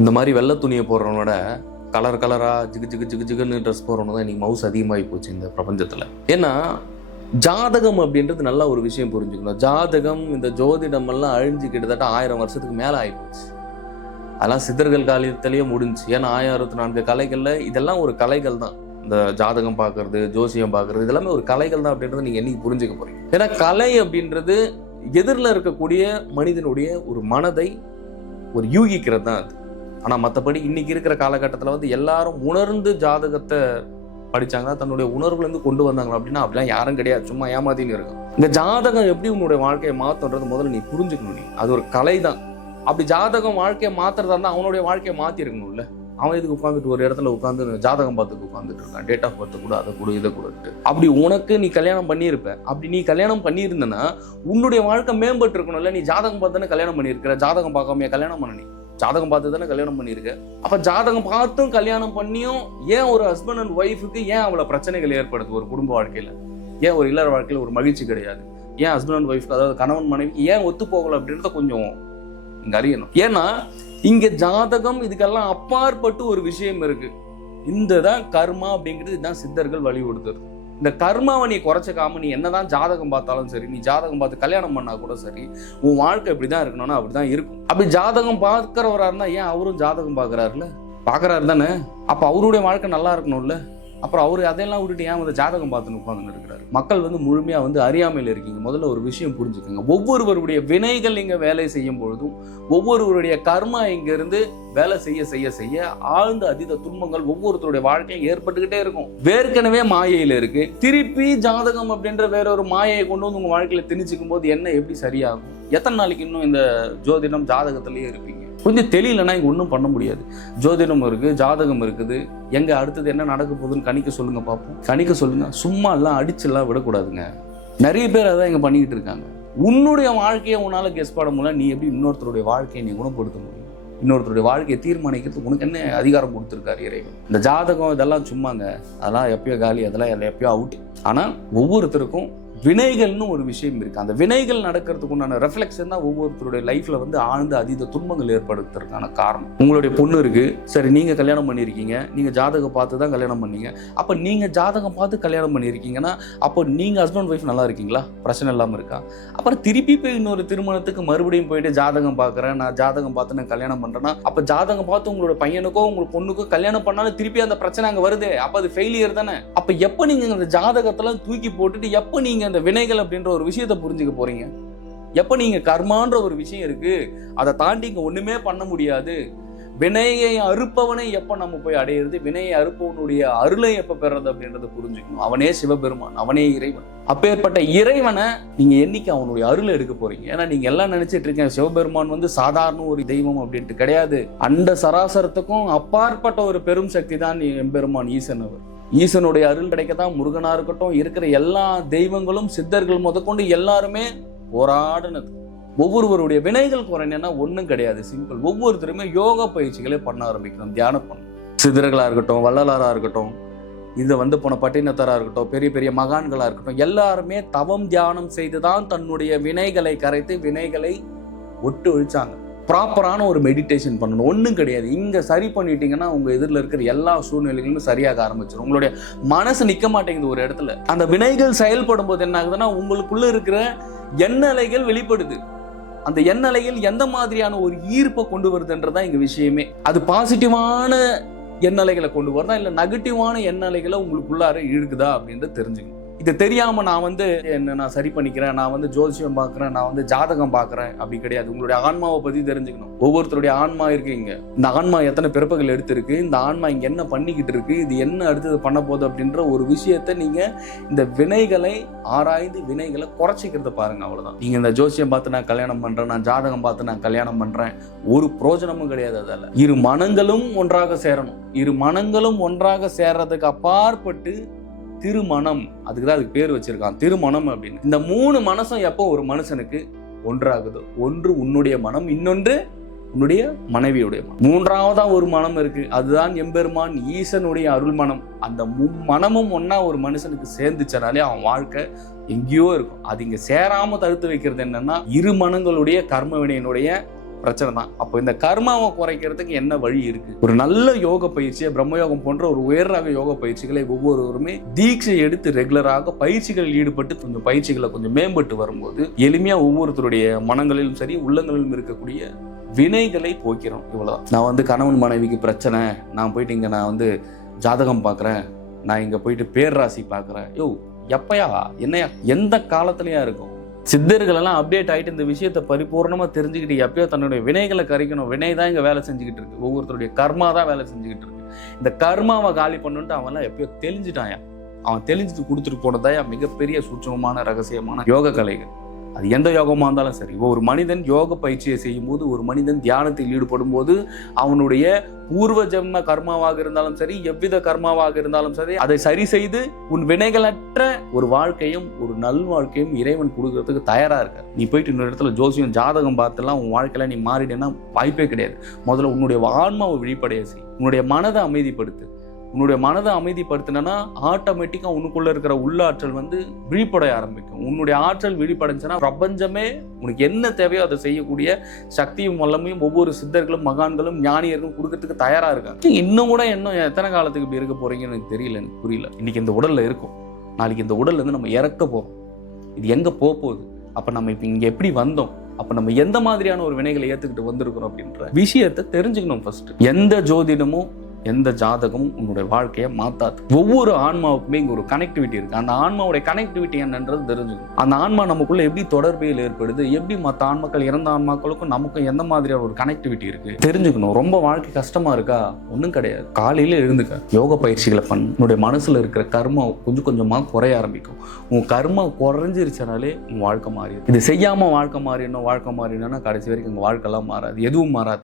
இந்த மாதிரி வெள்ளை துணியை போடுறவனோட கலர் கலராக ஜிகு ஜிகு ஜிகு ஜிகுன்னு ட்ரெஸ் போடுறவங்க தான் இன்னைக்கு மவுஸ் அதிகமாகி போச்சு இந்த பிரபஞ்சத்தில். ஏன்னா ஜாதகம் அப்படின்றது நல்ல ஒரு விஷயம் புரிஞ்சுக்கணும். ஜாதகம் இந்த ஜோதிடம் எல்லாம் அழிஞ்சு கிட்டத்தட்ட 1000 வருஷத்துக்கு மேலே ஆகிப்போச்சு. அதெல்லாம் சித்தர்கள் காலத்திலேயே முடிஞ்சு. ஏன்னா 1064 கலைகளில் இதெல்லாம் ஒரு கலைகள் தான். இந்த ஜாதகம் பார்க்கறது, ஜோசியம் பார்க்கறது, இதெல்லாமே ஒரு கலைகள் தான் அப்படின்றத நீங்கள் என்னைக்கு புரிஞ்சுக்க போறீங்க. ஏன்னா கலை அப்படின்றது எதிரில் இருக்கக்கூடிய மனிதனுடைய ஒரு மனதை ஒரு யூகிக்கிறது தான் அது. ஆனால் மற்றபடி இன்னைக்கு இருக்கிற காலகட்டத்தில் வந்து எல்லாரும் உணர்ந்து ஜாதகத்தை படித்தாங்கன்னா தன்னுடைய உணர்வுலேருந்து கொண்டு வந்தாங்களா அப்படின்னா அப்படிலாம் யாரும் கிடையாது. சும்மா ஏமாத்தின்னு இருக்கும். இந்த ஜாதகம் எப்படி உன்னுடைய வாழ்க்கையை மாற்றுன்றது முதல்ல நீ புரிஞ்சுக்கணும். நீ அது ஒரு கலை தான். அப்படி ஜாதகம் வாழ்க்கையை மாற்றுறதா இருந்தால் அவனுடைய வாழ்க்கையை மாற்றி இருக்கணும்ல. அவன் இதுக்கு உட்காந்துட்டு ஒரு இடத்துல உட்காந்து ஜாதகம் பார்த்துட்டு உட்காந்துட்டு இருக்கான். டேட் ஆஃப் பர்த் கூட அதை கூட இதை கொடுத்து அப்படி உனக்கு நீ கல்யாணம் பண்ணியிருப்ப. அப்படி நீ கல்யாணம் பண்ணியிருந்தனா உன்னுடைய வாழ்க்கை மேம்பட்டு இருக்கணும்ல. நீ ஜாதகம் பார்த்து தானே கல்யாணம் பண்ணியிருக்கிற. ஜாதகம் பார்க்காம கல்யாணம் பண்ண. நீ ஜாதகம் பார்த்து தானே கல்யாணம் பண்ணியிருக்க. அப்ப ஜாதகம் பார்த்தும் கல்யாணம் பண்ணியும் ஏன் ஒரு ஹஸ்பண்ட் அண்ட் ஒய்ஃபுக்கு ஏன் அவ்வளவு பிரச்சனைகள் ஏற்படுது ஒரு குடும்ப வாழ்க்கையில? ஏன் ஒரு இல்லற வாழ்க்கையில ஒரு மகிழ்ச்சி கிடையாது? ஏன் ஹஸ்பண்ட் அண்ட் ஒய்ஃப்க்கு, அதாவது கணவன் மனைவிக்கு ஏன் ஒத்து போகல அப்படின்றத கொஞ்சம் இங்க அறியணும். ஏன்னா இங்க ஜாதகம் இதுக்கெல்லாம் அப்பாற்பட்டு ஒரு விஷயம் இருக்கு. இந்த தான் கர்மா அப்படிங்கிறது. இதுதான் சித்தர்கள் வலியுறுத்துறது. இந்த கர்மாவை நீ குறைச்சிக்காம நீ என்னதான் ஜாதகம் பார்த்தாலும் சரி, நீ ஜாதகம் பார்த்து கல்யாணம் பண்ணா கூட சரி, உன் வாழ்க்கை இப்படிதான் இருக்கணும்னா அப்படிதான் இருக்கும். அப்படி ஜாதகம் பார்க்கிறவரா இருந்தா ஏன் அவரும் ஜாதகம் பார்க்கறாருல? பார்க்கறாரு தானே. அப்ப அவருடைய வாழ்க்கை நல்லா இருக்கணும்ல. அப்புறம் அவரு அதெல்லாம் விட்டுட்டு ஏன் வந்து ஜாதகம் பார்த்துன்னு உட்கார்ந்து இருக்கிறாரு? மக்கள் வந்து முழுமையா வந்து அறியாமையில் இருக்கீங்க. முதல்ல ஒரு விஷயம் புரிஞ்சுக்கோங்க. ஒவ்வொருவருடைய வினைகள் இங்க வேலை செய்யும் பொழுதும் ஒவ்வொருவருடைய கர்மா இங்க இருந்து வேலை செய்ய செய்ய செய்ய ஆழ்ந்த அதீத துன்பங்கள் ஒவ்வொருத்தருடைய வாழ்க்கையும் ஏற்பட்டுக்கிட்டே இருக்கும். ஏற்கனவே மாயையில இருக்கு. திருப்பி ஜாதகம் அப்படின்ற வேற ஒரு மாயையை கொண்டு வந்து உங்க வாழ்க்கையில திணிச்சுக்கும் போது என்ன எப்படி சரியாகும்? எத்தனை நாளைக்கு இன்னும் இந்த ஜோதிடம் ஜாதகத்திலேயே இருப்பீங்க? கொஞ்சம் தெரியலன்னா இங்கே ஒன்றும் பண்ண முடியாது. ஜோதிடம் இருக்குது, ஜாதகம் இருக்குது. எங்கே அடுத்தது என்ன நடக்க போகுதுன்னு கணிக்க சொல்லுங்க பார்ப்போம். கணிக்க சொல்லுங்க. சும்மா எல்லாம் அடிச்செல்லாம் விடக்கூடாதுங்க. நிறைய பேர் அதான் இங்கே பண்ணிக்கிட்டு இருக்காங்க. உன்னுடைய வாழ்க்கையை உன்னால் கெஸ் பண்ண முடியல. நீ எப்படி இன்னொருத்தருடைய வாழ்க்கையை நீ குணப்படுத்த முடியும்? இன்னொருத்தருடைய வாழ்க்கையை தீர்மானிக்கிறதுக்கு உனக்கு என்ன அதிகாரம் கொடுத்துருக்காரு இறைவன்? இந்த ஜாதகம் இதெல்லாம் சும்மாங்க. அதெல்லாம் எப்பயோ காலி, அதெல்லாம் எப்பயோ அவுட். ஆனால் ஒவ்வொருத்தருக்கும் வினைகள்னு ஒரு விஷயம் இருக்கு. அந்த வினைகள் நடக்கிறதுக்கு உண்டான ரெஃப்ளெக்ஷன் தான் ஒவ்வொருத்தருடைய லைஃப்ல வந்து ஆழ்ந்த அதீத துன்பங்கள் ஏற்படுத்துறதுக்கான காரணம். உங்களுடைய பொண்ணு இருக்கு, சரி, நீங்க கல்யாணம் பண்ணியிருக்கீங்க, நீங்க ஜாதகம் பார்த்து தான் கல்யாணம் பண்ணீங்க. அப்ப நீங்க ஜாதகம் பார்த்து கல்யாணம் பண்ணியிருக்கீங்கன்னா அப்போ நீங்க ஹஸ்பண்ட் ஒய்ஃப் நல்லா இருக்கீங்களா? பிரச்சனை இல்லாம இருக்கா? அப்புறம் திருப்பி போய் இன்னொரு திருமணத்துக்கு மறுபடியும் போயிட்டு ஜாதகம் பார்க்கறேன், நான் ஜாதகம் பார்த்து நான் கல்யாணம் பண்றேன்னா அப்ப ஜாதகம் பார்த்து உங்களோட பையனுக்கோ உங்களுக்கு பொண்ணுக்கோ கல்யாணம் பண்ணாலும் திருப்பி அந்த பிரச்சனை அங்க வருது. அப்ப அது ஃபெயிலியர் தானே. அப்ப எப்ப நீங்க அந்த ஜாதகத்தெல்லாம் தூக்கி போட்டுட்டு எப்ப நீங்க அந்த வினைகள் அப்படின்ற ஒரு விஷயத்தை புரிஞ்சுக்க போறீங்க? எப்ப நீங்க கர்மான்ற ஒரு விஷயம் இருக்கு, அதை தாண்டி இங்க ஒண்ணுமே பண்ண முடியாது. வினையை அறுப்பவனை எப்ப நம்ம போய் அடையிறது? வினையை அறுப்பவனுடைய அருளை எப்ப பெறது அப்படின்றத புரிஞ்சுக்கணும். அவனே சிவபெருமான், அவனே இறைவன். அப்பேற்பட்ட இறைவனை நீங்க என்னைக்கு அவனுடைய அருளை எடுக்க போறீங்க? ஏன்னா நீங்க எல்லாம் நினைச்சிட்டு இருக்கீங்க சிவபெருமான் வந்து சாதாரண ஒரு தெய்வம் அப்படின்ட்டு. கிடையாது. அண்ட சராசரத்துக்கும் அப்பாற்பட்ட ஒரு பெரும் சக்தி தான் எம்பெருமான் ஈசன். அவர் ஈசனுடைய அருள் கிடைக்கத்தான் முருகனா இருக்கட்டும், இருக்கிற எல்லா தெய்வங்களும் சித்தர்கள் முதற்கொண்டு எல்லாருமே போராடினது. ஒவ்வொருவருடைய வினைகள் குறைனா ஒன்றும் கிடையாது. சிம்பிள். ஒவ்வொருத்தருமே யோகா பயிற்சிகளே பண்ண ஆரம்பிக்கணும், தியானம் பண்ணணும். சித்தர்களா இருக்கட்டும், வள்ளலாரா இருக்கட்டும், இதை வந்து போன பட்டினத்தாரா இருக்கட்டும், பெரிய பெரிய மகான்களா இருக்கட்டும், எல்லாருமே தவம் தியானம் செய்துதான் தன்னுடைய வினைகளை கரைத்து வினைகளை ஒட்டு ஒழிச்சாங்க. ப்ராப்பரான ஒரு மெடிடேஷன் பண்ணணும். ஒன்றும் கிடையாது. இங்கே சரி பண்ணிட்டீங்கன்னா உங்கள் எதிரில் இருக்கிற எல்லா சூழ்நிலைகளுமே சரியாக ஆரம்பிச்சிடும். உங்களுடைய மனசு நிற்க மாட்டேங்குது ஒரு இடத்துல. அந்த வினைகள் செயல்படும் போது என்ன ஆகுதுன்னா உங்களுக்குள்ள இருக்கிற எண்ணலைகள் வெளிப்படுது. அந்த எண்ணலைகள் எந்த மாதிரியான ஒரு ஈர்ப்பை கொண்டு வருதுன்றதான் இங்க விஷயமே. அது பாசிட்டிவான எண்ணலைகளை கொண்டு வருதா இல்லை நெகட்டிவான எண்ணலைகளை உங்களுக்குள்ளார இழுக்குதா அப்படின்றது தெரிஞ்சுக்கணும். இது தெரியாம நான் வந்து என்ன நான் சரி பண்ணிக்கிறேன், நான் வந்து ஜோசியம் பார்க்குறேன், நான் வந்து ஜாதகம் பார்க்குறேன் அப்படி கிடையாது. உங்களுடைய ஆன்மாவை பற்றி தெரிஞ்சுக்கணும். ஒவ்வொருத்தருடைய ஆன்மா இருக்கு. இங்க இந்த ஆன்மா எத்தனை பிறப்புகள் எடுத்திருக்கு, இந்த ஆன்மா இங்க என்ன பண்ணிக்கிட்டு இருக்கு, இது என்ன அடுத்தது பண்ண போகுது அப்படின்ற ஒரு விஷயத்த நீங்க இந்த வினைகளை ஆராய்ந்து வினைகளை குறைச்சிக்கிறத பாருங்க. அவ்வளவுதான். நீங்க இந்த ஜோசியம் பார்த்து நான் கல்யாணம் பண்றேன், நான் ஜாதகம் பார்த்து நான் கல்யாணம் பண்றேன், ஒரு பிரோஜனமும் கிடையாது. அதால இரு மனங்களும் ஒன்றாக சேரணும். இரு மனங்களும் ஒன்றாக சேர்றதுக்கு அப்பாற்பட்டு திருமணம், அதுக்கு தான் அதுக்கு பேர் வச்சிருக்கான், திருமணம் அப்படின்னு. இந்த 3 மனசும் எப்போ ஒரு மனுஷனுக்கு ஒன்றாகுதோ, ஒன்று உன்னுடைய மனம், இன்னொன்று உன்னுடைய மனைவியுடைய மனம், மூன்றாவதா ஒரு மனம் இருக்கு, அதுதான் எம்பெருமான் ஈசனுடைய அருள் மனம். அந்த மனமும் ஒன்னா ஒரு மனுஷனுக்கு சேர்ந்துச்சனாலே அவன் வாழ்க்கை எங்கேயோ இருக்கும். அது இங்க சேராம தடுத்து வைக்கிறது என்னன்னா இரு மனங்களுடைய கர்ம வினையினுடைய பிரச்சனை தான். அப்போ இந்த கர்மாவை குறைக்கிறதுக்கு என்ன வழி இருக்கு? ஒரு நல்ல யோக பயிற்சியை, பிரம்மயோகம் போன்ற ஒரு உயர் ரக யோக பயிற்சிகளை ஒவ்வொருவருமே தீட்சை எடுத்து ரெகுலராக பயிற்சிகளில் ஈடுபட்டு கொஞ்சம் பயிற்சிகளை கொஞ்சம் மேம்பட்டு வரும்போது எளிமையா ஒவ்வொருத்தருடைய மனங்களிலும் சரி உள்ளங்களிலும் இருக்கக்கூடிய வினைகளை போக்கிறோம். இவ்வளவுதான். நான் வந்து கணவன் மனைவிக்கு பிரச்சனை, நான் போயிட்டு இங்க நான் வந்து ஜாதகம் பார்க்குறேன், நான் இங்க போயிட்டு பேர்ராசி பார்க்குறேன். யோ எப்பயா என்னையா எந்த காலத்துலயா இருக்கும்? சித்தர்கள் எல்லாம் அப்டேட் ஆகிட்டு இந்த விஷயத்தை பரிபூர்ணமா தெரிஞ்சுக்கிட்டு எப்பயோ தன்னுடைய வினைகளை கரைக்கணும். வினை தான் இங்க வேலை செஞ்சுக்கிட்டு இருக்கு. ஒவ்வொருத்தருடைய கர்மா தான் வேலை செஞ்சுக்கிட்டு இருக்கு. இந்த கர்மாவை காலி பண்ணுன்ட்டு அவன்லாம் எப்பயோ தெளிஞ்சுட்டாயா. அவன் தெளிஞ்சுட்டு கொடுத்துட்டு போனதாயா மிகப்பெரிய சூட்சமமான ரகசியமான யோக கலைகள். அது எந்த யோகமா இருந்தாலும் சரி. ஒரு மனிதன் யோக பயிற்சியை செய்யும் போது, ஒரு மனிதன் தியானத்தில் ஈடுபடும் போது அவனுடைய பூர்வ ஜென்ம கர்மாவாக இருந்தாலும் சரி, எவ்வித கர்மாவாக இருந்தாலும் சரி, அதை சரி செய்து உன் வினைகளற்ற ஒரு வாழ்க்கையும் ஒரு நல் வாழ்க்கையும் இறைவன் கொடுக்கறதுக்கு தயாரா இருக்க. நீ போயிட்டு இன்னொரு இடத்துல ஜோசியம் ஜாதகம் பார்த்துலாம் உன் வாழ்க்கையில நீ மாறிடனா வாய்ப்பே கிடையாது. முதல்ல உன்னுடைய ஆன்மாவை விழிப்படைய செய். உன்னுடைய மனதை அமைதிப்படுத்து. உன்னுடைய மனதை அமைதிப்படுத்தினா ஆட்டோமேட்டிக்காக உனக்குள்ள இருக்கிற உள்ளாற்றல் வந்து விழிப்படைய ஆரம்பிக்கும். உன்னுடைய ஆற்றல் விழிப்படைஞ்சுன்னா பிரபஞ்சமே உனக்கு என்ன தேவையோ அதை செய்யக்கூடிய சக்தியும் வல்லமையும் ஒவ்வொரு சித்தர்களும் மகான்களும் ஞானியர்களும் கொடுக்கறதுக்கு தயாரா இருக்காங்க. இன்னும் கூட இன்னும் எத்தனை காலத்துக்கு இப்படி இருக்க போறீங்கன்னு எனக்கு தெரியல, எனக்கு புரியல. இன்னைக்கு இந்த உடல்ல இருக்கும், நாளைக்கு இந்த உடல்ல இருந்து நம்ம இறக்க போறோம். இது எங்க போகுது? அப்ப நம்ம இப்ப இங்க எப்படி வந்தோம்? அப்ப நம்ம எந்த மாதிரியான ஒரு வினைகளை ஏத்துக்கிட்டு வந்திருக்கிறோம் அப்படின்ற விஷயத்தை தெரிஞ்சுக்கணும். ஃபர்ஸ்ட் எந்த ஜோதிடமும் எந்த ஜாதகமும் உன்னுடைய வாழ்க்கையை மாத்தாது. ஒவ்வொரு ஆன்மாவுக்குமே இங்க ஒரு கனெக்டிவிட்டி இருக்கு. அந்த ஆன்மாவுடைய கனெக்டிவிட்டி என்னன்றது தெரிஞ்சுக்கணும். அந்த ஆன்மா நமக்குள்ள எப்படி தொடர்பியல் ஏற்படுது, எப்படி மற்ற ஆன்மாக்கள் இறந்த ஆன்மாக்களுக்கும் நமக்கும் எந்த மாதிரியான ஒரு கனெக்டிவிட்டி இருக்கு தெரிஞ்சுக்கணும். ரொம்ப வாழ்க்கை கஷ்டமா இருக்கா? ஒன்றும் கிடையாது. காலையில எழுந்துக்க, யோக பயிற்சிகளை பண்ணு. உன்னுடைய மனசுல இருக்கிற கர்மா கொஞ்சம் கொஞ்சமா குறைய ஆரம்பிக்கும். உன் கர்மா குறைஞ்சிருச்சனாலே உன் வாழ்க்கை மாறிடும். இது செய்யாம வாழ்க்கை மாறிடணும் கடைசி வரைக்கும் உங்க வாழ்க்கைலாம் மாறாது, எதுவும் மாறாது.